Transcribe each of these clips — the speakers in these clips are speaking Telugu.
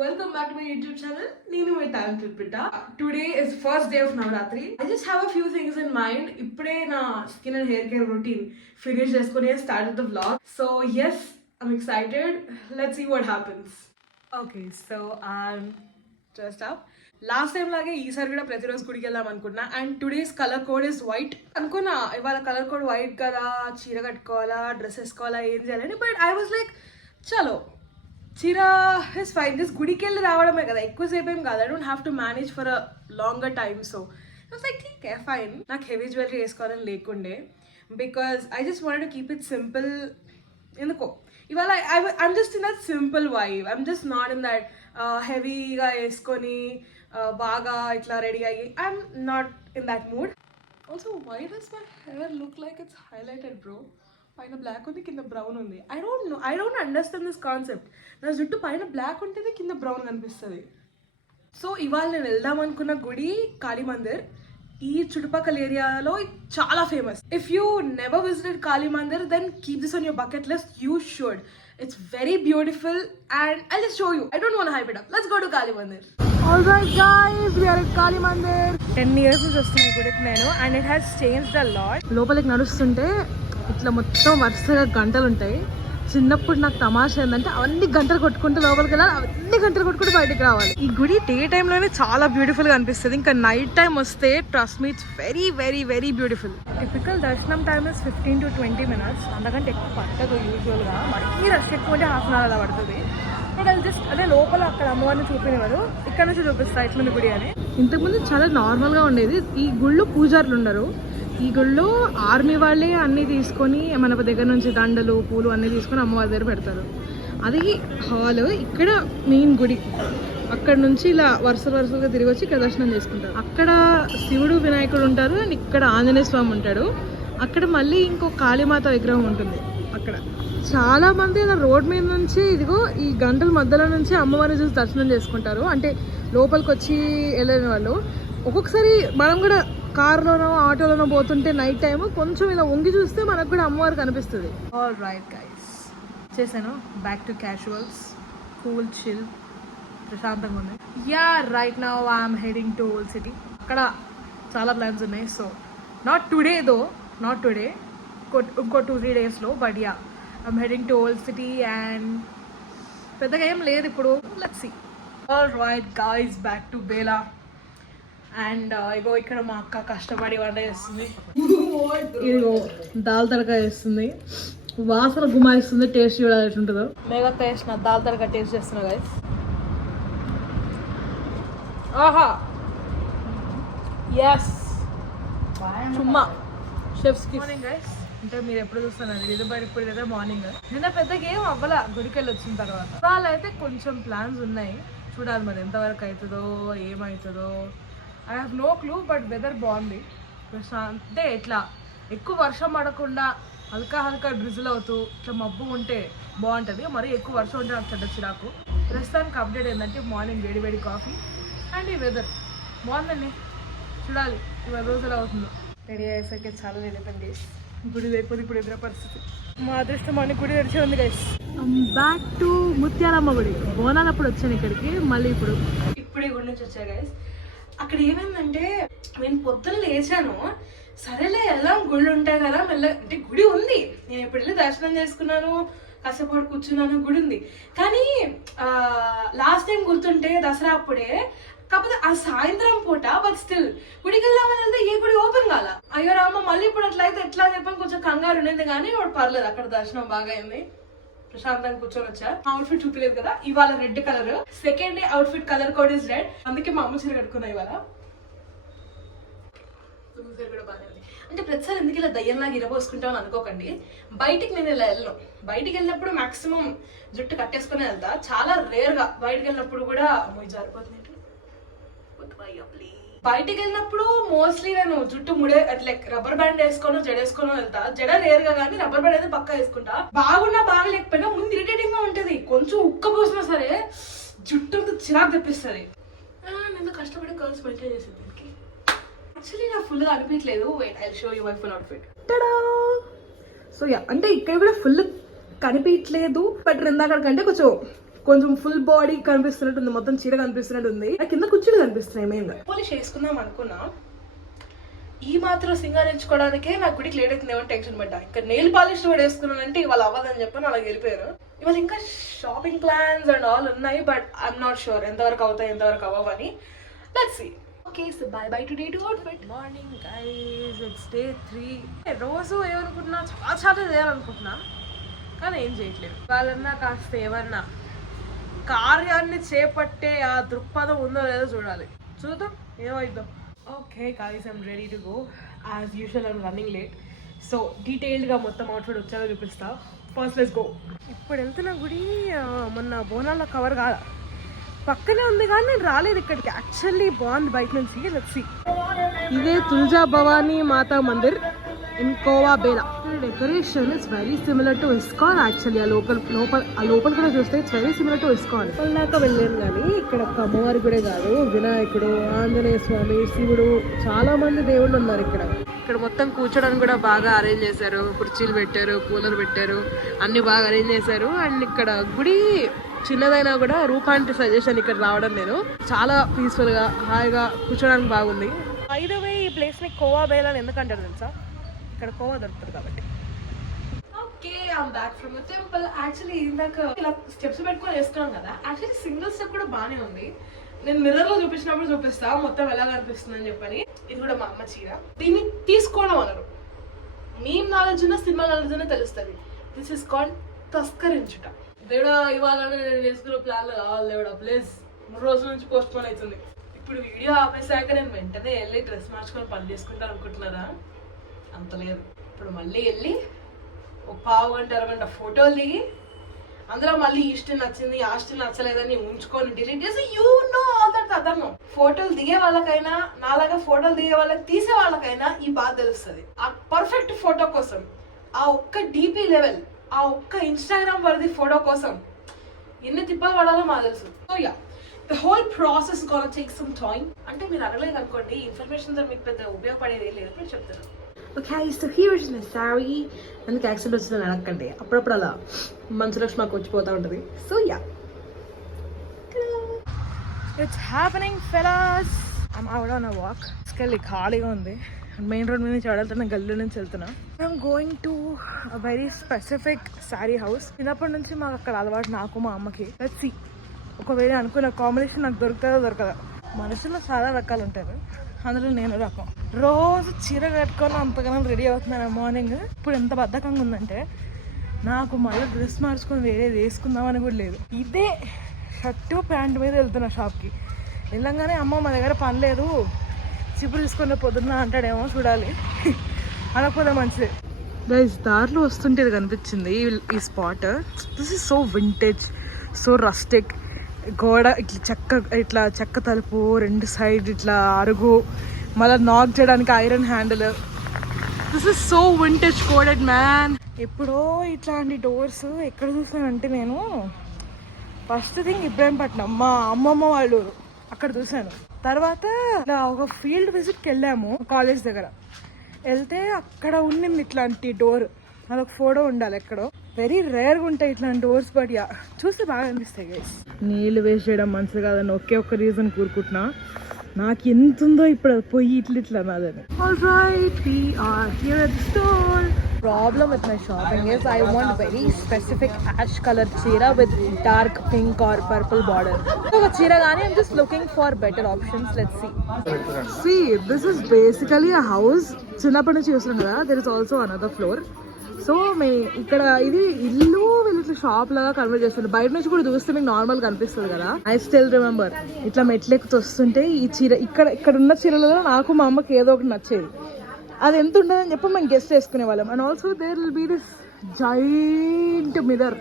Welcome back to my YouTube channel. Nenu my talented Pitta. Today is first day of Navratri. I just have a few things in mind. Ippude na skin and hair care routine finish cheskoni I started the vlog. So yes, I'm excited. Let's see what happens. Okay, so I'm dressed up. Last time లాగే ఈసారి కూడా ప్రతిరోజు గుడికి వెళ్దాం అనుకున్నా and today's colour code is white అనుకున్నా. ఇవాళ కలర్ కోడ్ వైట్ కదా, చీర కట్టుకోవాలా, డ్రెస్ వేసుకోవాలా, ఏం చేయాలని. బట్ ఐ వాజ్ లైక్ చలో చీర ఇస్ ఫైన్, దిస్ గుడికి వెళ్ళి రావడమే కదా, ఎక్కువసేపు ఏం కాదు. I don't have to manage for a longer time. So it's like ఠీకే ఫైన్. నాకు హెవీ జ్యువెలరీ వేసుకోవాలని లేకుండే because I just want to keep it simple. ఎందుకో ఇవాళ I'm just in that simple vibe. I'm just not in that హెవీగా వేసుకొని బాగా ఇట్లా రెడీ అయ్యి. I'm not in that mood. Also why does my hair look like it's highlighted bro? పైన బ్లాక్ ఉంది, కింద బ్రౌన్ ఉంది. I don't understand this concept. నా జుట్టు పైన బ్లాక్ ఉంటేనే కింద బ్రౌన్ కనిపిస్తుంది. సో ఇవాళ నేను వెళ్దాం అనుకున్న గుడి కాళీ మందిర్. ఈ చుట్టుపక్కల ఏరియాలో చాలా famous. If you never visited Kali Mandir then keep this on your bucket list. You should. It's very beautiful and I just show you. I don't want hype it up. Let's go to Kali Mandir. Alright guys, we are at Kali Mandir. 10 years నుంచి వస్తున్నాయి గుడికి నేను and it has changed a lot. లోపలికి నడుస్తుంటే ఇట్లా మొత్తం వరుసగా గంటలు ఉంటాయి. చిన్నప్పుడు నాకు తమాషా ఏంటంటే అవన్నీ గంటలు కొట్టుకుంటూ లోపలికి వెళ్ళాలి, అవన్నీ గంటలు కొట్టుకుంటూ బయటకు రావాలి. ఈ గుడి డే టైంలోనే చాలా బ్యూటిఫుల్గా అనిపిస్తుంది. ఇంకా నైట్ టైం వస్తే trust me it's very very very beautiful. Typical దర్శనం టైమ్ ఇస్ 15 to 20 minutes. అంతకంటే ఎక్కువ పట్టదు యూజువల్గా. మరీ రష్ ఎక్కువ అంటే హాఫ్ అన్ అవర్ అలా పడుతుంది. బట్ అది జస్ట్ అదే లోపల అక్కడ అమ్మవారిని చూపినవారు, ఇక్కడ నుంచి చూపిస్తా ఇట్లా గుడి అని. ఇంతకుముందు చాలా నార్మల్గా ఉండేది. ఈ గుళ్ళు పూజారులు ఉండరు. ఈ గుళ్ళో ఆర్మీ వాళ్ళే అన్నీ తీసుకొని మన దగ్గర నుంచి దండలు పూలు అన్నీ తీసుకొని అమ్మవారి దగ్గర పెడతారు. అది హాల్. ఇక్కడ మెయిన్ గుడి. అక్కడ నుంచి ఇలా వరుసలుగా తిరిగి వచ్చి ఇక్కడ దర్శనం చేసుకుంటారు. అక్కడ శివుడు వినాయకుడు ఉంటారు అండ్ ఇక్కడ ఆంజనేయ స్వామి ఉంటాడు. అక్కడ మళ్ళీ ఇంకో కాళీమాత విగ్రహం ఉంటుంది. అక్కడ చాలా మంది ఇలా రోడ్ మీద నుంచి ఇదిగో ఈ గంటల మధ్యలో నుంచి అమ్మవారిని చూసి దర్శనం చేసుకుంటారు. అంటే లోపలికి వచ్చి వెళ్ళిన వాళ్ళు ఒక్కొక్కసారి మనం కూడా కార్లోనో ఆటోలోనో పోతుంటే నైట్ టైం కొంచెం ఇలా వంగి చూస్తే మనకు కూడా అమ్మవారు కనిపిస్తుంది. ఆల్ రైట్ గైస్, చేశాను back to casuals. Cool chill ప్రశాంతంగా ఉంది. Yeah right now I'm heading to old city. అక్కడ చాలా ప్లాన్స్ ఉన్నాయి. So not today though, not today, ఇంకో 2-3 daysలో. But yeah I'm heading to old city and పెద్దగా ఏం లేదు ఇప్పుడు. Let's see. All right guys, back to Bela. And ఇగో ఇక్కడ మా అక్క కష్టపడి వంట చేస్తుంది. ఇదిగో దాల్ తడక వేస్తుంది. వాసన గుమాయిస్తుంది. టేస్ట్ చూడాలి ఎట్లుంటుందో. మేఘా వేసిన దాల్ తడక టేస్ట్ చేస్తున్నా గైస్. ఆహా ఎస్, చుమ్మా షెఫ్స్కి. మార్నింగ్ గైస్, అంటే మీరు ఎప్పుడు చూస్తున్నారు ఇది, బట్ ఇప్పుడు కదా మార్నింగ్. నిన్న పెద్దగా ఏం అవ్వాల గుడికి వెళ్ళి వచ్చిన తర్వాత. వాళ్ళైతే కొంచెం ప్లాన్స్ ఉన్నాయి, చూడాలి మరి ఎంతవరకు అవుతుందో ఏమవుతుందో. I have no clue. But weather బాగుంది. అంటే ఇట్లా ఎక్కువ వర్షం పడకుండా హల్కా డ్రిజిల్ అవుతూ ఇట్లా మబ్బు ఉంటే బాగుంటుంది. మరి ఎక్కువ వర్షం ఉంటే నాకు చెడ్డ చిరాకు. ప్రస్తుతానికి అప్డేట్ ఏంటంటే మార్నింగ్ వేడి కాఫీ అండ్ ఈ వెదర్ బాగుందండి. చూడాలి ఇవాళ రోజు ఎలా అవుతుందో. రెడీ అయ్యేసరికి చాలా వెళ్ళిపోయింది. గుడి లేకపోతే ఇప్పుడు ఎదుర పరిస్థితి. మా అదృష్టం అని గుడి తెరిచి ఉంది గైస్. బ్యాక్ టు ముత్యాలమ్మ గుడి. బోనాలప్పుడు వచ్చాను ఇక్కడికి, మళ్ళీ ఇప్పుడు ఈ గుడి నుంచి వచ్చా గైస్. అక్కడ ఏమైందంటే నేను పొద్దున్న లేచాను, సరేలే వెళ్దాం గుళ్ళు ఉంటాయి కదా అంటే గుడి ఉంది. నేను ఇప్పుడు వెళ్ళి దర్శనం చేసుకున్నాను, కాసేపు కూర్చున్నాను, గుడి ఉంది. కానీ లాస్ట్ టైం గుర్తుంటే దసరా అప్పుడే, కాకపోతే ఆ సాయంత్రం పూట. బట్ స్టిల్ గుడికి వెళ్దామని వెళ్తే ఏ గుడి ఓపెన్ కాల. అయ్యో రామ్మ, మళ్ళీ ఇప్పుడు అట్లయితే ఎట్లా చెప్పని కొంచెం కంగారు ఉండేది. కానీ ఇప్పుడు పర్లేదు, అక్కడ దర్శనం బాగా అయింది. ప్రశాంతంగా కూర్చొని వచ్చా. అవుట్ఫిట్ చూపిలేదు కదా, ఇవాళ red colour. Second day outfit colour code is red. అందుకే మా అమ్మ చీర కట్టుకున్నా ఇవాళ. కూడా బాగానే ఉంది. అంటే ప్రతిసారి ఎందుకు ఇలా దయ్యంలాగా ఇరబోసుకుంటామని అనుకోకండి. బయటికి నేను ఇలా వెళ్ళను. బయటికి వెళ్ళినప్పుడు మాక్సిమం జుట్టు కట్టేసుకుని వెళ్తా. చాలా రేర్ గా బయటికి వెళ్ళినప్పుడు కూడా జారిపోతుంది. బయటికి వెళ్ళినప్పుడు మోస్ట్లీ నేను జుట్టు ముడే అట్లా రబ్బర్ బ్యాండ్ వేసుకోను, జడేసుకోను వెళ్తా. జడ రేర్ గా కానీ రబ్బర్ బ్యాండ్ అయితే పక్కా వేసుకుంటా. బాగున్నా బాగలేకపోయినా ముందు ఇరిటేటింగ్ గా ఉంటది. కొంచెం ఉక్క పోసినా సరే జుట్టు అంతా చిరాకు తెప్పిస్తుంది. నేను కష్టపడి కర్ల్స్ మెయింటైన్ చేసేది. యాక్చువల్లీ నాకు ఫుల్ గా అనిపించలేదు. Wait I show you my full outfit. So yeah, అంటే ఇక్కడ కూడా ఫుల్ కనిపించలేదు. బట్ ఇందాక కంటే కొంచెం కొంచెం ఫుల్ బాడీ కనిపిస్తున్నట్టు ఉంది, మొత్తం చీర కనిపిస్తున్నట్టు ఉంది, కింద కుర్చీలు కనిపిస్తున్నాయి మెయిన్ గా. పోలీష్ చేసుకుందాం అనుకున్నా, ఈ మాత్రం సింగారించుకోవడానికే నాకు గుడికి లేట్ అవుతుంది ఏమో టెన్షన్ పడ్డా. ఇంకా నెయిల్ పాలిష్ కూడా వేసుకున్నానంటే ఇవాళ అవ్వదని చెప్పని అలా వెళ్ళిపోయారు. ఇవాళ ఇంకా షాపింగ్ ప్లాన్స్ అండ్ ఆల్ ఉన్నాయి, బట్ ఐఎమ్ నాట్ షూర్ ఎంతవరకు అవుతాయి ఎంతవరకు అవ్వని. Let's see. Okay, so bye bye to day two outfit. Morning guys, it's day 3. రోజు ఏమనుకుంటున్నా, చాలా చేయాలనుకుంటున్నా, కానీ ఏం చేయట్లేదు. వాళ్ళన్నా కాస్త ఏమన్నా కార్యాన్ని చేపట్టే ఆ దృక్పథం ఉందో లేదో చూడాలి. చూద్దాం ఏమైందో. Okay guys, I'm ready to go. As usual I'm running late, so డీటెయిల్డ్గా మొత్తం అవుట్ఫిట్ వచ్చారో చూపిస్తా. First let's go. ఇప్పుడు వెళ్తున్న గుడి మొన్న బోనాల్లో కవర్ కాదా, పక్కనే ఉంది కానీ నేను రాలేదు ఇక్కడికి. యాక్చువల్లీ బాగుంది బయట నుంచి. Let's see. ఇదే Tulja Bhavani Mata Mandir in Kowa Bela. Decoration is very similar to ISKCON actually. ఆ లోపల కూడా చూస్తే it's very similar to ISKCON. దాకా వెళ్ళాను కానీ ఇక్కడ ఒక అమ్మవారి గుడే కాదు, వినాయకుడు, ఆంజనేయ స్వామి, శివుడు, చాలా మంది దేవుళ్ళు ఉన్నారు ఇక్కడ. ఇక్కడ మొత్తం కూర్చోడానికి కూడా బాగా అరేంజ్ చేశారు, కుర్చీలు పెట్టారు, కూలర్ పెట్టారు, అన్ని బాగా అరేంజ్ చేశారు. అండ్ ఇక్కడ గుడి చిన్నదైనా కూడా రూపాంటి సజెషన్ ఇక్కడ రావడం నేను చాలా పీస్ఫుల్ గా హాయిగా కూర్చోడానికి బాగుంది. బై ద వే, ఈ ప్లేస్ ని కోవా బేలా అని ఎందుకంటారు తెలుసా? ఇక్కడ కోవా దొరుకుతుంది కాబట్టి. Okay, I'm back from the temple. Actually ఇందాక ఇలా స్టెప్స్ పెట్టుకొని వేస్తున్నాం కదా, యాక్చువల్లీ సింగిల్ స్టెప్ కూడా బాగానే ఉంది. నేను మిర్రర్ లో చూపించినప్పుడు చూపిస్తా మొత్తం ఎలా కనిపిస్తుంది అని చెప్పని. ఇది కూడా మా అమ్మ చీర. దీన్ని తీసుకోవడం అనరు, మీ నాలెడ్జ్ ఉన్న సినిమా నాలెడ్జ్ ఉన్న తెలుస్తుంది. దిస్ ఇస్ కాల్డ్ తస్కరించుట. దేవుడా ఇవ్వాలని నేను చేసుకున్న ప్లాన్లో కావాలి దేవుడా ప్లీజ్. 3 రోజుల నుంచి పోస్ట్ పోన్ అవుతుంది. ఇప్పుడు వీడియో ఆపేసాక నేను వెంటనే వెళ్ళి డ్రెస్ మార్చుకొని పని చేసుకుంటా అనుకుంటున్నారా? అంత లేదు. ఇప్పుడు మళ్ళీ వెళ్ళి ఒక పావు గంట 1 గంట ఫోటోలు దిగి అందులో మళ్ళీ ఈ స్టిల్ నచ్చింది ఆ స్టిల్ నచ్చలేదని ఉంచుకొని డిలీట్ చేసి ఆల్ దట్ అదను. ఫోటోలు దిగే వాళ్ళకైనా నాలాగా ఫోటోలు దిగే వాళ్ళకి తీసే వాళ్ళకైనా ఈ బాధ తెలుస్తుంది. ఆ పర్ఫెక్ట్ ఫోటో కోసం, ఆ ఒక్క డీపీ లెవెల్, ఆ ఒక్క ఇన్స్టాగ్రామ్ వరది ఫోటో కోసం ఎన్ని తిప్పలు పడాలో మాకు తెలుసు. So yeah, the whole process gonna take some time. అంటే మీరు అడగలేదు అనుకోండి, ఇన్ఫర్మేషన్ తో మీకు పెద్ద ఉపయోగపడేది లేదు అని చెప్తున్నాను. Okay, so here is my sorry. అందుకే యాక్సిడెంట్ వచ్చిందని అడగండి, అప్పుడప్పుడు అలా మంచు లక్ష్మి మాకు వచ్చిపోతూ ఉంటుంది. So yeah, it's happening fellas. I'm out on a walk. తీసుకెళ్ళి ఖాళీగా ఉంది. మెయిన్ రోడ్ మీద నుంచి వెళ్తున్నా, గల్లీ నుంచి వెళ్తున్నా. I'm going to a very specific sari house. చిన్నప్పటి నుంచి మాకు అక్కడ అలవాటు, నాకు మా అమ్మకి. లెట్స్ సీ, ఒకవేళ అనుకున్న కాంబినేషన్ నాకు దొరుకుతుందో దొరకదా. మనుషుల్లో చాలా రకాలు ఉంటారు, అందులో నేను రకం. రోజు చీర కట్టుకొని అంతగానో రెడీ అవుతున్నాను మార్నింగ్. ఇప్పుడు ఎంత బద్ధకంగా ఉందంటే నాకు మళ్ళీ డ్రెస్ మార్చుకొని వేరేది వేసుకుందామని కూడా లేదు. ఇదే షర్టు ప్యాంట్ మీద వెళ్తున్నా షాప్కి. వెళ్ళంగానే అమ్మ మా దగ్గర పని లేదు, చిపురు తీసుకునే పొద్దున్న అంటాడేమో, చూడాలి. అనకపోతే మంచిది. గైస్, దారిలో వస్తుంటే ఇది కనిపించింది ఈ spot. This is so vintage, so rustic. గోడ ఇట్లా చెక్క తలుపు, 2 సైడ్ ఇట్లా అరుగు, మళ్ళీ నాక్ చేయడానికి iron handle. This is so vintage coded man. ఎప్పుడో ఇట్లాంటి డోర్స్ ఎక్కడ చూసానంటే నేను ఫస్ట్ థింగ్ ఇబ్రాహీంపట్నం, మా అమ్మమ్మ వాళ్ళ ఊరు, అక్కడ చూసాను. తర్వాత ఇలా ఒక ఫీల్డ్ విజిట్కి వెళ్ళాము కాలేజ్ దగ్గర. వెళ్తే అక్కడ ఉండింది ఇట్లాంటి డోర్. అదొక ఫోటో ఉండాలి ఎక్కడో. వెరీ రేర్గా ఉంటాయి ఇట్లాంటి డోర్స్, బట్ యా చూస్తే బాగా అనిపిస్తాయి గైస్. నీళ్ళు వేస్ట్ చేయడం మంచిది కాదని ఒకే ఒక్క రీజన్ కూరుకుంటున్నా. నాకు ఎంత ఉందో ఇప్పుడు పోయి ఇట్లా నాదని. Alright, we are here at the store. Problem with my shopping is I want very specific ash color cheera with dark pink or purple border. So cheera gaani, I'm just looking for better options. Let's see. See, this is basically a house. చిన్నప్పటి నుంచి చూస్తున్నాం కదా. There is also another floor. So ఇక్కడ ఇది ఇల్లు వీళ్ళు ఇట్లా షాప్ లాగా కన్వర్ట్ చేస్తారు. బయట నుంచి కూడా చూస్తే మీకు నార్మల్ కనిపిస్తుంది కదా. ఐ స్టిల్ రిమెంబర్ ఇట్లా మెట్లెక్కుతూ వస్తుంటే ఈ చీర ఇక్కడ ఉన్న చీరలలో నాకు మా అమ్మకి ఏదో ఒకటి నచ్చేది. అది ఎంత ఉంటుందని చెప్పి మేము గెస్ట్ చేసుకునే వాళ్ళం. And also there will be this giant mirror.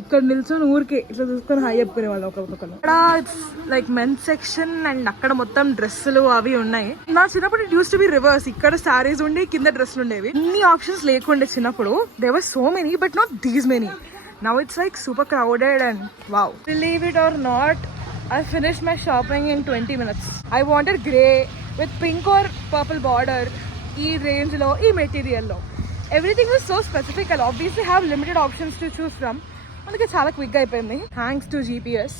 ఇక్కడ నిల్చొని ఊరికే ఇట్లా చూసుకొని హై చెప్పుకునే వాళ్ళు ఒక్కొక్కరు. ఇక్కడ it's like men's section and అక్కడ మొత్తం డ్రెస్సులు అవి ఉన్నాయి. నా చిన్నప్పుడు it used to be reverse. ఇక్కడ శారీస్ ఉండి కింద డ్రెస్సులు ఉండేవి. ఇన్ని ఆప్షన్స్ లేకుండే చిన్నప్పుడు. There were so many but not these many. Now it's like super crowded and wow. Believe it or not, I finished my shopping in 20 minutes. I wanted grey with pink or purple border. ఈ రేంజ్ లో, ఈ మెటీరియల్ లో. Everything was so specific. I'll obviously have limited options to choose from. అందుకే చాలా క్విక్గా అయిపోయింది. థ్యాంక్స్ టు జీపీఎస్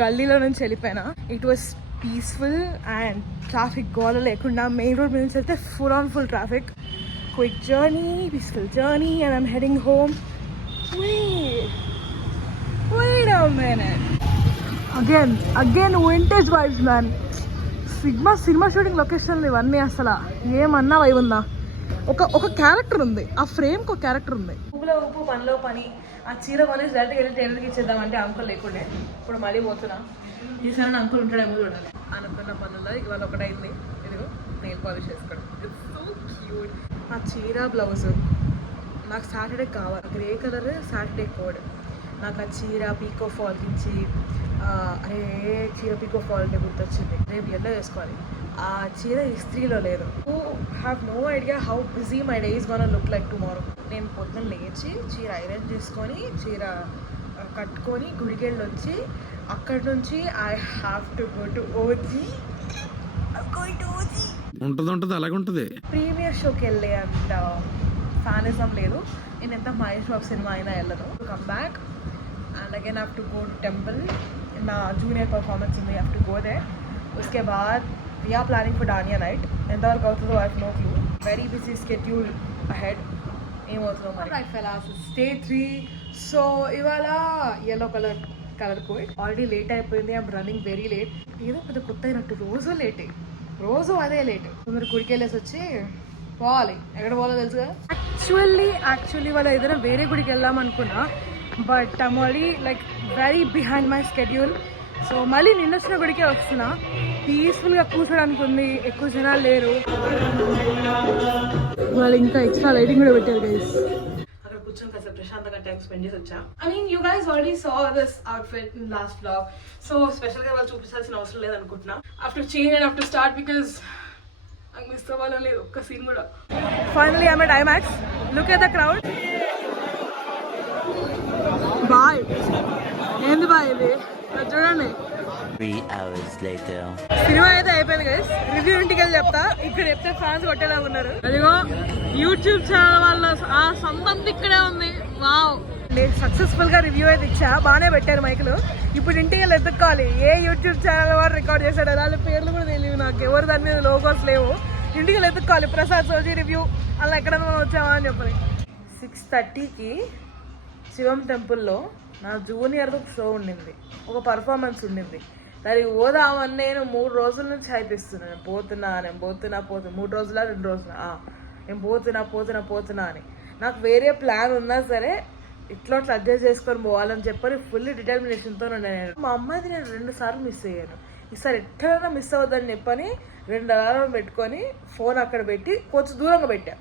గల్లీలో నుంచి వెళ్ళిపోయినా. It was peaceful and traffic గోల లేకుండా మెయిన్ రోడ్ మీద నుంచి వెళ్తే full traffic. Quick journey, peaceful journey and I'm heading home. Wait a minute. Again vintage vibes man. Cinema shooting లొకేషన్లు ఇవన్నీ అసలు ఏమన్నా వైబ్ ఉందా? ఒక క్యారెక్టర్ ఉంది, ఆ ఫ్రేమ్కి ఒక క్యారెక్టర్ ఉంది. ఊపులో ఊపు పనిలో పని, ఆ చీర కొనేసి డైరెక్ట్గా వెళ్ళి టైలర్కి ఇచ్చేద్దామంటే అంకుల్ లేకుండే. ఇప్పుడు మళ్ళీ పోతున్నా, ఈసారి అంకుల్ ఉంటాడేమో చూడాలి. అనుకున్న పనుల్లో ఇవాళ ఒకటైంది. ఇదిగో నెయిల్ పాలిష్ చేసుకోవడం. It's so cute. ఆ చీర బ్లౌజ్ నాకు సాటర్డే కావాలి, గ్రే కలర్ సాటర్డే కోడ్. నాకు ఆ చీర పీకో ఫాల్ ఇచ్చి, అరే చీర పీకో ఫాల్ అంటే గుర్తొచ్చింది, రేపు ఎల్లో వేసుకోవాలి. ఆ చీర ఇస్త్రీలో లేదు. You have no idea how busy my day is gonna look like tomorrow. నేను పొద్దున్న లేచి చీర ఐరన్ చేసుకొని చీర కట్టుకొని గుడికెళ్ళి వచ్చి అక్కడి నుంచి I have to go to OG. ఉంటుంది అలాగే ఉంటుంది. ప్రీమియర్ షోకి వెళ్ళే అంత ఫ్యానిజం లేదు. నేను ఎంత మహేష్ బాబు సినిమా అయినా వెళ్ళను. Come back and again I have to go to temple. నా జూనియర్ పర్ఫార్మెన్స్ ఉంది, I have to go there. उसके बाद we are planning for Dania night. ఎంతవరకు అవుతుందో I have no clue. Very busy schedule ahead. ఏమవుతుందో మరి. Alright fellas, it's day 3. So ఇవాళ yellow colour code. Already late అయిపోయింది, ఐఎమ్ రన్నింగ్ వెరీ లేట్. ఏదో పెద్ద కొత్త అయినట్టు రోజు లేటే, రోజు అదే లేట్. మీరు గుడికి వెళ్ళేసి వచ్చి పోవాలి. ఎక్కడ పోవాలో తెలుసు కదా. యాక్చువల్లీ వాళ్ళ ఏదైనా వేరే గుడికి వెళ్దాం అనుకున్నా, but I'm already like very behind my schedule. So మళ్ళీ నిన్న వచ్చిన గుడికే వస్తున్నా. పీస్ఫుల్గా కూర్చోడానికి ఉంది, ఎక్కువ జనాలు లేరు. వాళ్ళు ఇంకా ఎక్స్ట్రా లైటింగ్ కూడా పెట్టారు గైస్. అక్కడ కూర్చొని కాసేపు ప్రశాంతంగా టైం స్పెండ్ చేసి వచ్చా. I mean you guys already saw this outfit in last vlog, so స్పెషల్గా వాళ్ళు చూపించాల్సిన అవసరం లేదనుకుంటున్నా. After change and after start because నాకు మిస్ అవ్వాలని లేదు ఒక్క సీన్ కూడా. Finally I'm at IMAX. Look at the crowd. Boy ఏంది బాయ్ ఇది చూడండి. 3 hours later. సినిమా అయితే అయిపోయింది గైస్. రివ్యూ ఇంటికి వెళ్ళి చెప్తా, ఇక్కడ చెప్తే ఫ్యాన్స్ కొట్టేలా ఉన్నారు. అదిగో యూట్యూబ్ ఛానల్ వాళ్ళ ఆ సంబంధం ఇక్కడే ఉంది. వావ్, నేను సక్సెస్ఫుల్ గా రివ్యూ అయితే ఇచ్చా, బాగానే పెట్టారు మైకులు. ఇప్పుడు ఇంటికి వెళ్ళి ఎత్తుక్కోవాలి ఏ యూట్యూబ్ ఛానల్ వాడు రికార్డ్ చేశాడు. వాళ్ళ పేర్లు కూడా తెలియదు నాకు, ఎవరు దాని మీద లోగోస్ లేవు. ఇంటికి వెళ్ళి ఎత్తుక్కోవాలి. ప్రసాద్ సోజీ రివ్యూ అలా ఎక్కడన్నా వచ్చామా అని చెప్పాలి. 6:30కి శివం టెంపుల్లో నా జూనియర్ది ఒక షో ఉండింది, ఒక పర్ఫార్మెన్స్ ఉండింది. దానికి పోదామని నేను 3 రోజుల నుంచి హైపిస్తున్నాను. నేను పోతున్నా 3 రోజులా 2 రోజులా నేను పోతున్నా అని. నాకు వేరే ప్లాన్ ఉన్నా సరే ఇట్లా అడ్జస్ట్ చేసుకొని పోవాలని చెప్పని ఫుల్ డిటర్మినేషన్తో నేను. మా అమ్మాయిది నేను 2 సార్లు మిస్ అయ్యాను. ఈసారి ఎట్లైనా మిస్ అవ్వద్దని చెప్పని 2 అలారం పెట్టుకొని ఫోన్ అక్కడ పెట్టి కొంచెం దూరంగా పెట్టా.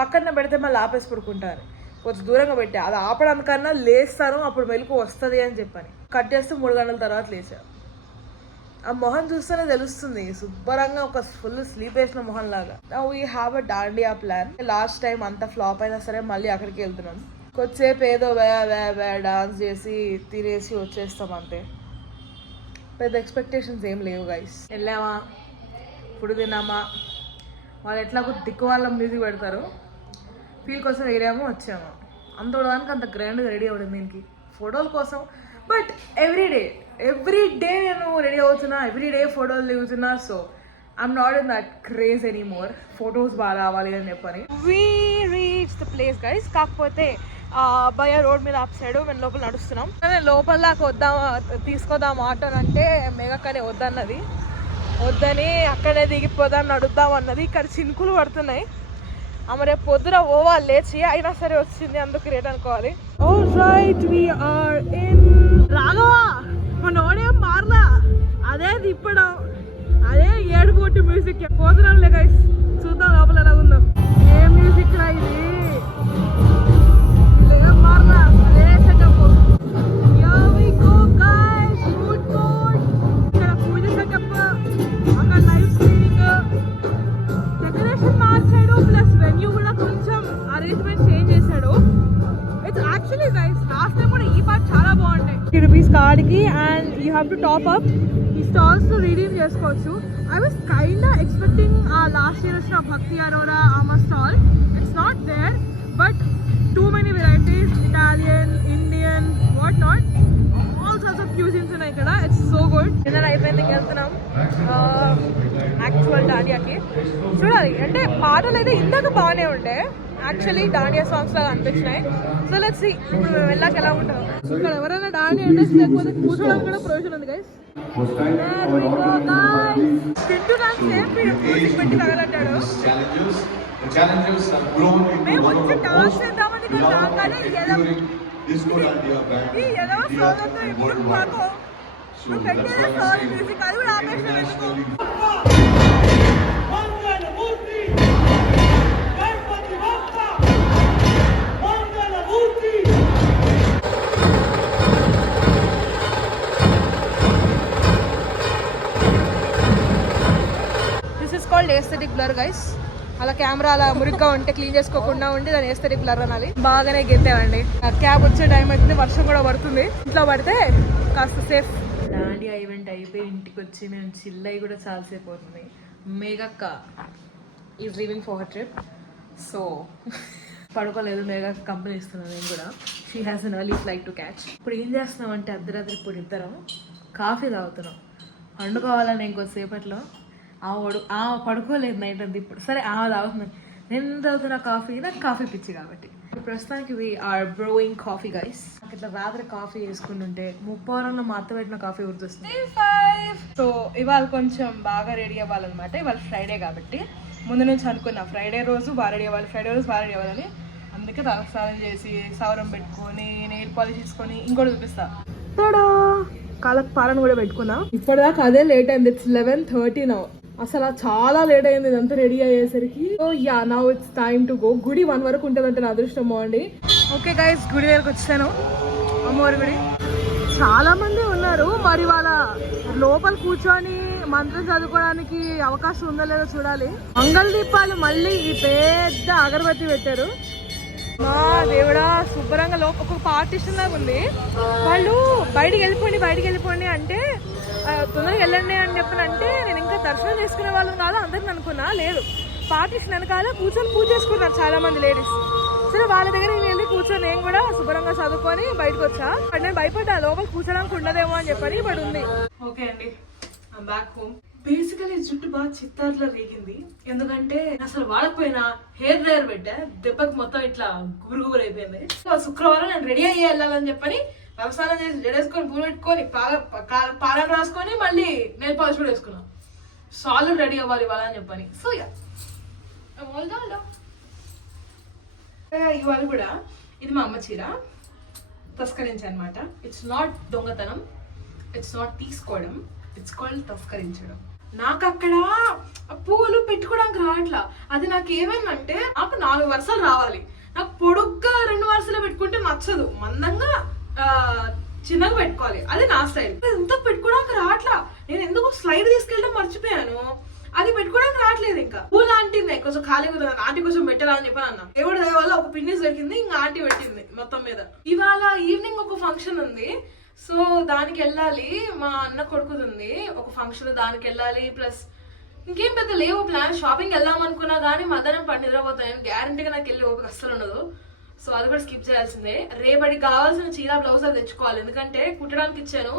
పక్కన పెడితే మళ్ళీ ఆపేసి పడుకుంటాను. కొంచెం దూరంగా పెట్టా. అది ఆపడానికన్నా లేస్తాను, అప్పుడు మెలకు వస్తుంది అని చెప్పని కట్ చేస్తే 3 గంటల తర్వాత లేచా. ఆ మొహం చూస్తేనే తెలుస్తుంది శుభ్రంగా ఒక ఫుల్ స్లీప్ వేసిన మొహం లాగా. We have a dandiya plan. Last time అంత ఫ్లాప్ అయినా సరే మళ్ళీ అక్కడికి వెళ్తున్నాం. కొద్దిసేపు ఏదో వే డాన్స్ చేసి తినేసి వచ్చేస్తాం అంతే. పెద్ద ఎక్స్పెక్టేషన్స్ ఏం లేవు గైస్. వెళ్ళామా, ఫుడ్ తిన్నామా, వాళ్ళు ఎట్లా దిక్కు వాళ్ళ మ్యూజిక్ పెడతారు, ఫీల్ కోసం వెళ్ళాము వచ్చాము. అంతడానికి అంత గ్రాండ్గా రెడీ అవ్వడం దీనికి ఫోటోల కోసం. బట్ ఎవ్రీ డే నేను రెడీ అవుతున్నా, ఎవ్రీ డే ఫోటోలు దిగుతున్నా. So I'm not in that craze any more. Photos బాగా రావాలి అని చెప్పని we reach the place guys. కాకపోతే బయ రోడ్ మీద అప్ సైడ్ మేము లోపల నడుస్తున్నాం. లోపల దాకా తీసుకొద్దాం ఆటో అంటే మెగక్కనే వద్దని అక్కడే దిగిపోదాం నడుద్దాం అన్నది. ఇక్కడ చినుకులు పడుతున్నాయి. ఆమె రేపు పొద్దున ఓవాలి లేచి, అయినా సరే వచ్చింది, అందుకు రేట్ అనుకోవాలి. Alright we are in Raghava. మన ఓడేం మారలా, అదే తిప్పడం, అదే ఏడుకోటి మ్యూజిక్. పోతున్నాంలే గైస్, చూద్దాం లోపల ఎలా ఉందో. ఏ మ్యూజిక్ రా ఇది, ఏం మారలా, అదే సెటప్. ఇక్కడ పూజ సెటప్, అక్కడ లైవ్ స్ట్రీమింగ్, డెకరేషన్ మార్చాడు, ప్లస్ వెన్యూ కూడా కొంచెం అరేంజ్మెంట్ చేంజ్ చేశాడు. It's actually guys last time కూడా ఈ పార్ట్ చాలా బాగుంటాయి. ₹50 కార్డ్కి and you have to top up. ఈ స్టాల్స్ రిడీమ్ చేసుకోవచ్చు. I was kind expecting last year వచ్చిన భక్తి అరోరా ఆమె stall. It's not there, but too many varieties, Italian, Indian, what not. All sorts of cuisines ఉన్నాయి ఇక్కడ. It's so good. డిన్నర్ అయిపోయింది, వెళ్తున్నాం యాక్చువల్ డాండియాకి. చూడాలి అంటే పాటలు అయితే ఇందాక బాగానే ఉండే, యాక్చువల్లీ డాండియా సాంగ్స్ లాగా అనిపించినాయి. సో లెట్స్ సీ ఇప్పుడు మేము వెళ్ళాక ఎలా ఉంటాం. ఇక్కడ ఎవరైనా డాండియా ఇంట్రెస్ట్ లేకపోతే కూర్చోడానికి కూడా ప్రొవిజన్ ఉంది గైస్. తింటున్నాను సేమ్ మ్యూజిక్ పెట్టి తగలంటాడు. మేము వచ్చి డాన్స్ చేద్దామని రాగానే ఈ ఎదవ సోదంతో ఎప్పుడు మాకు పెట్టేదే సోల్ మ్యూజిక్, అది కూడా ఆపేసిన ఎందుకు. Aesthetic blur guys. అలా కెమెరా అలా మురిగ్గా ఉంటే క్లీన్ చేసుకోకుండా ఉండి దాన్ని ఏస్థెటిక్ బ్లర్ అనాలి. బాగానే గెంతేవండి. క్యాబ్ వచ్చే టైం అవుతుంది, వర్షం కూడా పడుతుంది. ఇంట్లో పడితే కాస్త సేఫ్. డాండియా ఈవెంట్ అయిపోయి ఇంటికి వచ్చి మేము చిల్ అయ్యి కూడా చాలాసేపు అవుతుంది. మేఘక్క is leaving for her trip. So పడుకోలేదు, మేఘక్క కంపెనీ ఇస్తున్నాను నేను కూడా. She has an early flight to catch. ఇప్పుడు ఏం చేస్తున్నాం అంటే అర్ధరాత్రి ఇప్పుడు ఇద్దరం కాఫీ తాగుతున్నాం. పండుకోవాలని ఇంకోసేపట్లో పడుకోలేదు నైట్ అంతా. ఇప్పుడు సరే తాగుతున్నాను. నేను తాగుతున్నా కాఫీ, నాకు కాఫీ పిచ్చి కాబట్టి. ప్రస్తుతానికి ఇది ఆర్ బ్రోయింగ్ కాఫీ గైస్. నాకు ఇట్లా రాత్రి కాఫీ వేసుకుంటుంటే 30 వారంలో మా అత్త పెట్టిన కాఫీ గుర్తొస్తుంది. సో ఇవాళ కొంచెం బాగా రెడీ అవ్వాలన్నమాట. ఇవాళ ఫ్రైడే కాబట్టి ముందు నుంచి అనుకున్నా ఫ్రైడే రోజు బాగా రెడీ అవ్వాలి, ఫ్రైడే రోజు బాగా రెడీ అవ్వాలని. అందుకే తలస్నానం చేసి సవరం పెట్టుకొని నెయిల్ పాలిష్ చేసుకొని ఇంకోటి చూపిస్తా. కాళ్ళకి పాలను కూడా పెట్టుకున్నా. ఇప్పటిదాకా అదే లేట్ అయింది. It's 11:30 now. అసలు చాలా లేట్ అయింది ఇదంతా రెడీ అయ్యేసరికి. So yeah now it's time to go. గుడి 1 వరకు ఉంటుందంటే నా అదృష్టం అండి. ఓకే గైస్, గుడి దగ్గరకు వచ్చాను, అమ్మవారి గుడి. చాలా మంది ఉన్నారు. మరి వాళ్ళ లోపల కూర్చొని మంత్రం చదువుకోవడానికి అవకాశం ఉందో లేదో చూడాలి. మంగళ దీపాలు మళ్ళీ ఈ పెద్ద అగరబత్తి పెట్టారు. మా దేవుడా, శుభ్రంగా ఒక పార్టీషన్ లాగా ఉంది. వాళ్ళు బయటికి వెళ్ళిపోండి అంటే తొందరగా వెళ్ళండి అని చెప్పనంటే నేను ఇంకా దర్శనం చేసుకునే వాళ్ళని కాదు అందరిని అనుకున్నా. లేదు, పార్టీషన్ వెనకాల కూర్చొని పూజ చేసుకున్నారు చాలా మంది లేడీస్. సరే వాళ్ళ దగ్గర నేను వెళ్ళి కూర్చొని నేను కూడా శుభ్రంగా చదువుకొని బయటకు వచ్చా. బట్ నేను భయపడ్డా లోపల కూర్చోడానికి ఉండదేమో అని చెప్పని. బట్ ఉంది. ఓకే అండి, ఐమ్ బ్యాక్ హోమ్. బేసికలీ జుట్టు బాగా చిత్తార్లో రేగింది. ఎందుకంటే అసలు వాడకపోయినా హెయిర్ డ్రైయర్ పెట్టా, దెబ్బకి మొత్తం ఇట్లా గురుగురు అయిపోయింది. శుక్రవారం నేను రెడీ అయ్యి వెళ్ళాలని చెప్పని వ్యవసాయం చేసి జడేసుకొని పూలు పెట్టుకొని పాలను రాసుకొని మళ్ళీ నెయిల్ పాలిష్ కూడా వేసుకున్నాం. సాలిడ్ రెడీ అవ్వాలి ఇవాళ అని చెప్పని. సో ఇవాళ కూడా ఇది మా అమ్మ చీర తస్కరించి అనమాట. ఇట్స్ నాట్ దొంగతనం, ఇట్స్ నాట్ తీసుకోవడం, ఇట్స్ కాల్డ్ తస్కరించడం. నాకు అక్కడ పూలు పెట్టుకోవడానికి రావట్లా. అది నాకు ఏమైందంటే నాకు 4 వరుసలు రావాలి. నాకు పొడుగ్గా 2 వరుసలు పెట్టుకుంటే నచ్చదు, మందంగా చిన్నగా పెట్టుకోవాలి. అది నా స్టైల్. ఎంత పెట్టుకోవడానికి రావట్లా. నేను ఎందుకు స్లైడ్ తీసుకెళ్ళడం మర్చిపోయాను. అది పెట్టుకోవడానికి రావట్లేదు. ఇంకా పూల ఆంటీ కొంచెం ఖాళీ కుదరదు, ఆంటీ కొంచెం పెట్టరా అని చెప్పని అన్నా. దేవుడి దయ వల్ల ఒక పిన్నిస్ దొరికింది, ఇంకా ఆంటీ పెట్టింది మొత్తం మీద. ఇవాళ ఈవినింగ్ ఒక ఫంక్షన్ ఉంది, సో దానికి వెళ్ళాలి. మా అన్న కొడుకుతుంది ఒక ఫంక్షన్, దానికి వెళ్ళాలి. ప్లస్ ఇంకేం పెద్ద లేవు ప్లాన్. షాపింగ్ వెళ్దాం అనుకున్నా కానీ మధ్యాహ్నం పని నిద్రపోతాను. గ్యారంటీగా నాకు వెళ్ళి ఓపిక అస్సలు ఉండదు. సో అది కూడా స్కిప్ చేయాల్సిందే. రేపటికి కావాల్సిన చీర బ్లౌజ్ అది తెచ్చుకోవాలి, ఎందుకంటే కుట్టడానికి ఇచ్చాను.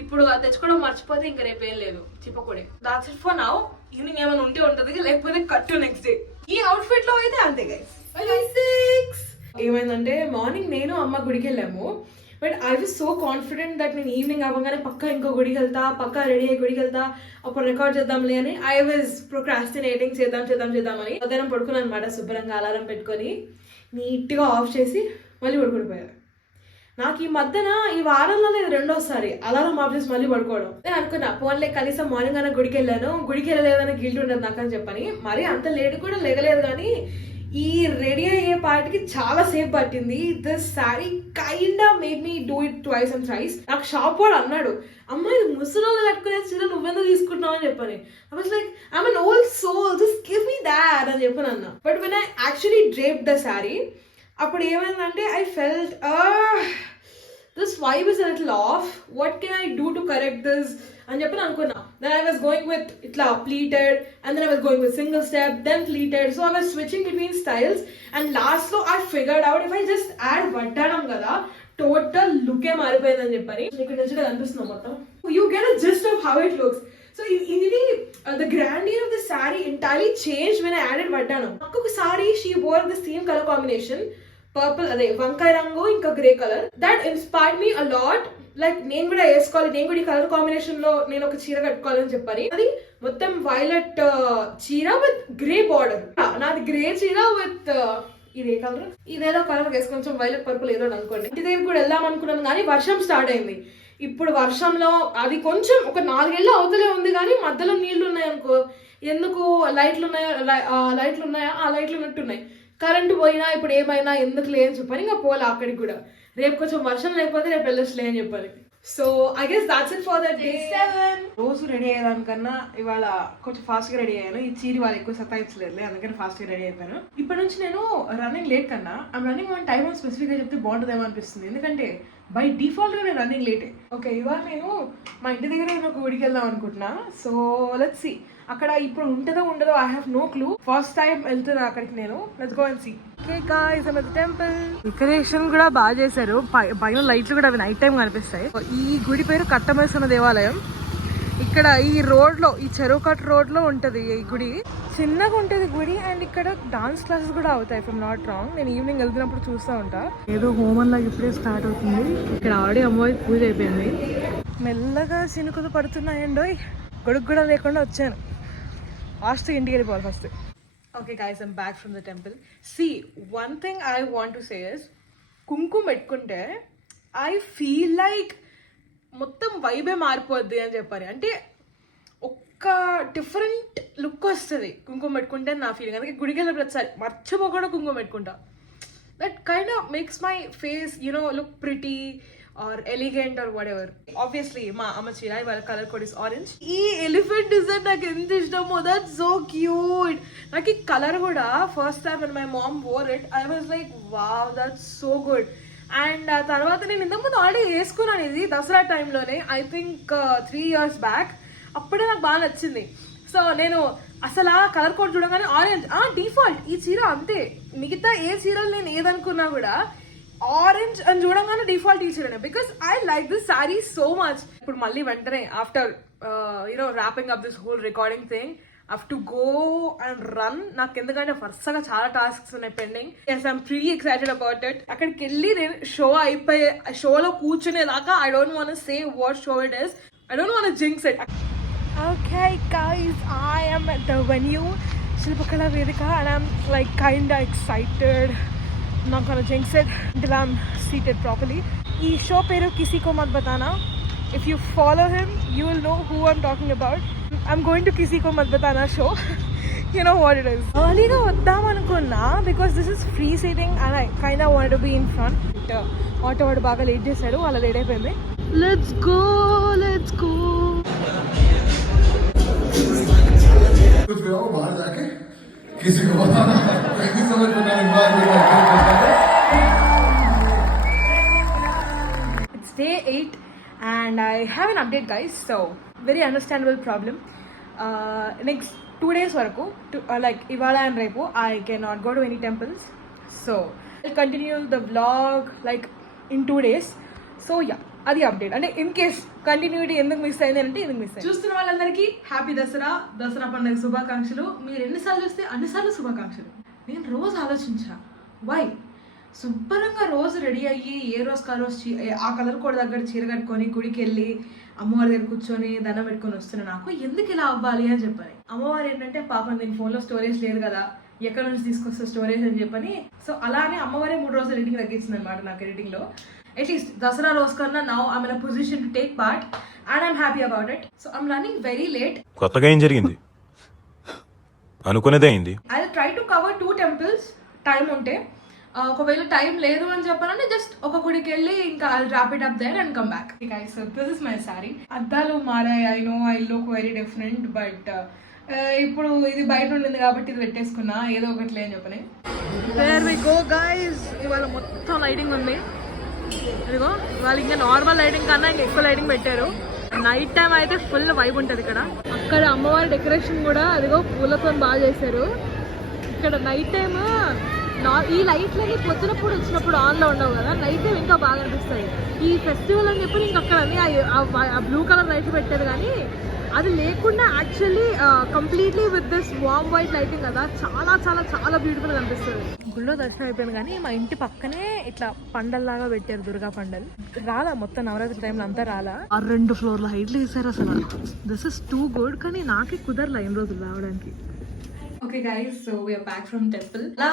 ఇప్పుడు అది తెచ్చుకోవడం మర్చిపోతే ఇంకా రేపు ఏం లేదు, చిప్పకూడే. That's it for now. Evening ఏమైనా ఉంటే ఉంటది, లేకపోతే కట్టు నెక్స్ట్ డే. ఈ అవుట్ఫిట్ లో అయితే అంతే గైస్. ఏమైందంటే మార్నింగ్ నేను అమ్మ గుడికి వెళ్ళాము. But I was so confident that నేను ఈవినింగ్ అవ్వగానే పక్కా ఇంకో గుడికి వెళ్తా, పక్కా రెడీ అయ్యి గుడికి వెళ్తా, అప్పుడు రికార్డ్ చేద్దాంలే అని ఐ వాజ్ ప్రొక్రాస్టినేటింగ్. చేద్దామని మధ్యాహ్నం పడుకున్నాను అనమాట. శుభ్రంగా అలారం పెట్టుకొని నీట్గా ఆఫ్ చేసి మళ్ళీ పడుకునిపోయాను. నాకు ఈ మధ్యన ఈ వారంలో నేను 2వసారి అలారం ఆఫ్ చేసి మళ్ళీ పడుకోవడం. నేను అనుకున్నా పోన్లే కనీసం మార్నింగ్ అయినా గుడికి వెళ్ళాను, గుడికి వెళ్ళలేదని గిల్ట్ ఉండదు నాకు అని చెప్పని. మరి అంత లేట్ కూడా లేగలేదు. కానీ ఈ రెడీ అయ్యే పార్టీకి చాలా సేపు పట్టింది. This sari kind of made me do it twice and thrice. నాకు షాప్ వాడు అన్నాడు, అమ్మ ఇది ముసలోళ్ళు కట్టుకునే చీర నువ్వెందుకు తీసుకుంటున్నావు అని చెప్పని. I was like I'm an old soul, just give me that అని చెప్పని అన్నా. But when I actually draped the sari, అప్పుడు ఏమైందంటే I felt this vibe is a little off. What can I do to correct this? అని చెప్పి అనుకున్నా. Then I was going with ఇట్లా pleated and then I was going with single step then pleated. So I was switching between styles and last లో I figured out if I just add వడ్డానం కదా టోటల్ లుకే మారిపోయిందని చెప్పని. ఇక్కడ నుంచి కనిపిస్తుంది మొత్తం. You get a gist of how it looks. So ఇది the grandeur of the saree entirely changed when I added వడ్డానం. ఒక్కొక్క saree she wore the same color combination, purple అదే వంకాయ రంగు ఇంకా grey colour. That inspired me a lot. Like నేను కూడా వేసుకోవాలి, నేను కూడా ఈ కలర్ కాంబినేషన్ లో నేను ఒక చీర కట్టుకోవాలని చెప్పని. అది మొత్తం వైలెట్ చీర విత్ గ్రే బార్డర్. నాది గ్రే చీర విత్ ఇదే కలర్, ఇదేదో కలర్ వేసుకొని కొంచెం వైలెట్ పర్పుల్ ఏదో అనుకోండి. ఇంటి దగ్గర కూడా వెళ్దాం అనుకున్నాను కానీ వర్షం స్టార్ట్ అయింది. ఇప్పుడు వర్షంలో అది కొంచెం ఒక 4 ఏళ్ళ అవతలే ఉంది కానీ మధ్యలో నీళ్లు ఉన్నాయి అనుకో, ఎందుకు లైట్లు ఉన్నాయా ఆ లైట్లు ఉన్నట్టున్నాయి. కరెంటు పోయినా ఇప్పుడు ఏమైనా ఎందుకు లే అని చెప్పని ఇంకా పోలే అక్కడికి కూడా. రేపు కొంచెం వర్షం లేకపోతే రేపు వెళ్ళొచ్చులే అని చెప్పాలి. So I guess that's it for the day 7. రోజు రెడీ అయ్యేదానికన్నా ఇవాళ కొంచెం ఫాస్ట్ గా రెడీ అయ్యాను. ఈ చీరి వాళ్ళు ఎక్కువ సతాయించలేదు, అందుకని ఫాస్ట్ గా రెడీ అయిపోయాను. ఇప్పటి నుంచి నేను రన్నింగ్ లేట్ కన్నా I'm running one time specific గా చెప్తే బాగుంటుందేమో అనిపిస్తుంది. ఎందుకంటే బై డిఫాల్ట్ గా నేను రన్నింగ్ లేటే. ఓకే, ఇవాళ నేను మా ఇంటి దగ్గర ఒక గుడికి వెళ్దాం అనుకుంటున్నా. సో లెట్స్ సీ అక్కడ ఇప్పుడు ఉంటుందో ఉండదో, I have no clue. First time వెళ్తున్నా అక్కడికి నేను. Let's go and see. Okay guys, I'm at the temple. Decoration కూడా బాగా చేశారు, పైన లైట్లు కూడా అవి నైట్ టైం కనిపిస్తాయి. ఈ గుడి పేరు కట్టమైసమ్మ దేవాలయం. ఇక్కడ ఈ రోడ్ లో, ఈ చెరువు కట్ రోడ్ లో ఉంటది ఈ గుడి. చిన్నగా ఉంటది గుడి అండ్ ఇక్కడ డాన్స్ క్లాసెస్ కూడా అవుతాయి ఇఫ్ ఐమ్ నాట్ రాంగ్. నేను ఈవినింగ్ వెళ్తున్నప్పుడు చూస్తూ ఉంటా. ఏదో హోమం లాగా ఇప్పుడే స్టార్ట్ అవుతుంది. ఇక్కడ ఆడి అమ్మవారి పూజ అయిపోయింది. మెల్లగా చినుకులు పడుతున్నాయండి. గొడుగు కూడా లేకుండా వచ్చాను. ఫాస్ట్ ఇంటికి వెళ్ళిపోవాలి first. Okay guys, I'm back from the temple. See one thing I want to say is, కుంకుమ పెట్టుకుంటే ఐ ఫీల్ లైక్ మొత్తం వైబే మారిపోద్ది అని చెప్పాలి. అంటే ఒక్క డిఫరెంట్ లుక్ వస్తుంది కుంకుమ పెట్టుకుంటే నా ఫీలింగ్. అందుకే గుడికి వెళ్ళిన ప్రతిసారి మర్చిపోకుండా కుంకుమ పెట్టుకుంటా. That kind of makes my face look pretty or elegant or whatever. Obviously మా అమ్మ చీర వాళ్ళ కలర్ కోడ్ ఇస్ ఆరెంజ్. ఈ ఎలిఫెంట్ డిజైన్ నాకు ఎంత ఇష్టమో, దట్ సో క్యూట్. నాకు ఈ కలర్ కూడా first time when my mom wore it, I was like wow, that's so good. And ఆ తర్వాత నేను ఇంతకుముందు ఆల్రెడీ వేసుకున్నాను ఇది దసరా టైంలోనే, ఐ థింక్ 3 years బ్యాక్. అప్పుడే నాకు బాగా నచ్చింది. సో నేను అసలు ఆ కలర్ కోడ్ చూడగానే ఆరెంజ్ డిఫాల్ట్ ఈ చీర అంతే. మిగతా ఏ చీరలు నేను ఏదనుకున్నా కూడా ఆరెంజ్ అని చూడగానే డిఫాల్ట్ ఈ చీరనే, because I like this sorry so much. ఇప్పుడు మళ్ళీ వెంటనే after wrapping up this whole recording thing I have to go and run. నాకు ఎందుకంటే వరుసగా చాలా టాస్క్స్ ఉన్నాయి pending. yes, I'm pretty excited about it. అక్కడికి వెళ్ళి నేను షో అయిపోయే షోలో కూర్చునేదాకా I don't want to say what show it is. I don't want to jinx it. Okay guys, I am at the venue Shilpakala Vedika and I'm like kinda excited. I'm not gonna jinx it until I'm seated properly. ఈ షో పేరు కిసి కో మత్ బతానా. If you follow him, you will know who I'm talking about. I'm going to Kisi Ko Mat Batana show. You know what it is. Earlyగా వద్దాం అనుకున్నా because this is free seating and I kind of wanted to be in front. Auto వాడు బాగా లేట్ చేశాడు, అలా లేట్ అయిపోయింది. Let's go. कुछ भी हो बाहर जाके किसी को बताना, कहीं समझ में नहीं आएगा. It's day 8 and I have an update guys. So very understandable problem. Next 2 days వరకు like ఇవాళ and రేపు I cannot go to any temples. So I'll continue the vlog like in 2 days. So yeah, అది అప్డేట్. అంటే ఇన్ కేస్ కంటిన్యూటీ ఎందుకు మిస్ అయింది అంటే ఎందుకు మిస్ అయింది. చూస్తున్న వాళ్ళందరికీ హ్యాపీ దసరా పండుగ శుభాకాంక్షలు. మీరు ఎన్నిసార్లు చూస్తే అన్నిసార్లు శుభాకాంక్షలు. నేను రోజు ఆలోచించా వై శుభ్రంగా రోజు రెడీ అయ్యి ఏ రోజుకి ఆ రోజు ఆ కలర్ కోడ్ దగ్గర చీర కట్టుకొని గుడికి వెళ్ళి అమ్మవారి దగ్గర కూర్చొని దండం పెట్టుకొని వస్తున్నా, నాకు ఎందుకు ఇలా అవ్వాలి అని చెప్పని. అమ్మవారు ఏంటంటే పాపం దీని ఫోన్లో స్టోరేజ్ లేదు కదా, ఎక్కడ నుంచి తీసుకొస్తా స్టోరేజ్ అని చెప్పని. సో అలానే అమ్మవారే 3 రోజులు ఎడిటింగ్ తగ్గించింది అనమాట నాకు ఎడిటింగ్లో. అట్లీస్ట్ దసరా రోజు కన్నా now I'm in a position to take part and I'm happy about it. So I'm running very late. కొత్తగా ఏం జరిగింది అనుకునేదే అయింది. I will try to cover 2 temples time ఉంటే. ఒకవేళ టైం లేదు అని చెప్పాలంటే జస్ట్ ఒక గుడికి వెళ్ళి ఇంకా I wrap it up there and come back. So this is my sari. అద్దాలు మారాయి, I know I look very different, but ఇప్పుడు ఇది బయట ఉండింది కాబట్టి ఇది పెట్టేసుకున్నా ఏదో ఒకటి అని చెప్పని. There we go guys. ఇవాళ మొత్తం లైటింగ్ ఉంది. ఇదిగో వాళ్ళు ఇంకా నార్మల్ లైటింగ్ కన్నా ఇంకా ఎక్కువ లైటింగ్ పెట్టారు. నైట్ టైం అయితే ఫుల్ వైబ్ ఉంటుంది ఇక్కడ. అక్కడ అమ్మవారి డెకరేషన్ కూడా అదిగో పూలతో బాగా చేశారు. ఇక్కడ నైట్ టైమ్ ఈ లైట్లని పొద్దునప్పుడు వచ్చినప్పుడు ఆన్లో ఉండవు కదా, నైట్ టైం ఇంకా బాగా అనిపిస్తుంది. ఈ ఫెస్టివల్ అని చెప్పి ఇంకా అక్కడ ఆ బ్లూ కలర్ లైట్ పెట్టారు, కానీ అది లేకుండా actually completely with this warm white lighting కదా, చాలా చాలా చాలా బ్యూటిఫుల్గా అనిపిస్తుంది. గుళ్ళో దర్శనం అయిపోయింది, కానీ మా ఇంటి పక్కనే ఇట్లా పండల్లాగా పెట్టారు, దుర్గా పండల్. రాలా మొత్తం నవరాత్రి టైంలో అంతా రాలా. 2 ఫ్లోర్ల హైట్లు వేసారు అసలు. దిస్ ఇస్ టూ గుడ్, కానీ నాకే కుదరలా ఎన్ని రోజులు రావడానికి. Okay guys, so we're back from temple. అలా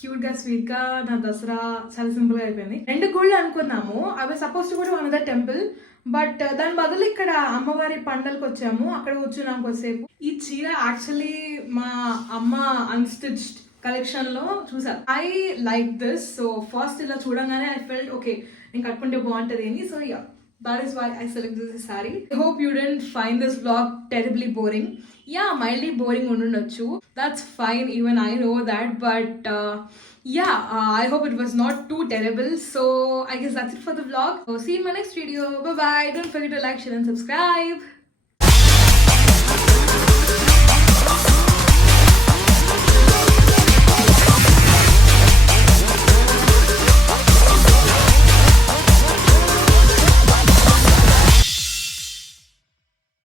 క్యూట్ గా స్వీట్ గా నా దసరా చాలా సింపుల్ గా అయిపోయింది. 2 గుళ్ళు అనుకున్నాము, అవి సపోజ్ టు కూడా అనదర్ టెంపుల్, బట్ దాని బదులు ఇక్కడ అమ్మవారి పండలకి వచ్చాము. అక్కడ కూర్చున్నాం కొద్దిసేపు. ఈ చీర యాక్చువల్లీ మా అమ్మ అన్స్టిచ్డ్ కలెక్షన్ లో చూసా. I like this. So first ఇలా చూడంగానే ఐ ఫెల్ట్ ఓకే, నేను కట్టుకుంటే బాగుంటది అని. So yeah, that is why I selected this saree. I hope you didn't find this vlog terribly boring. Yeah, mildly boring undundochu. That's fine, even I know that, but I hope it was not too terrible. So I guess that's it for the vlog. So see you in my next video. Bye bye. Don't forget to like, share and subscribe.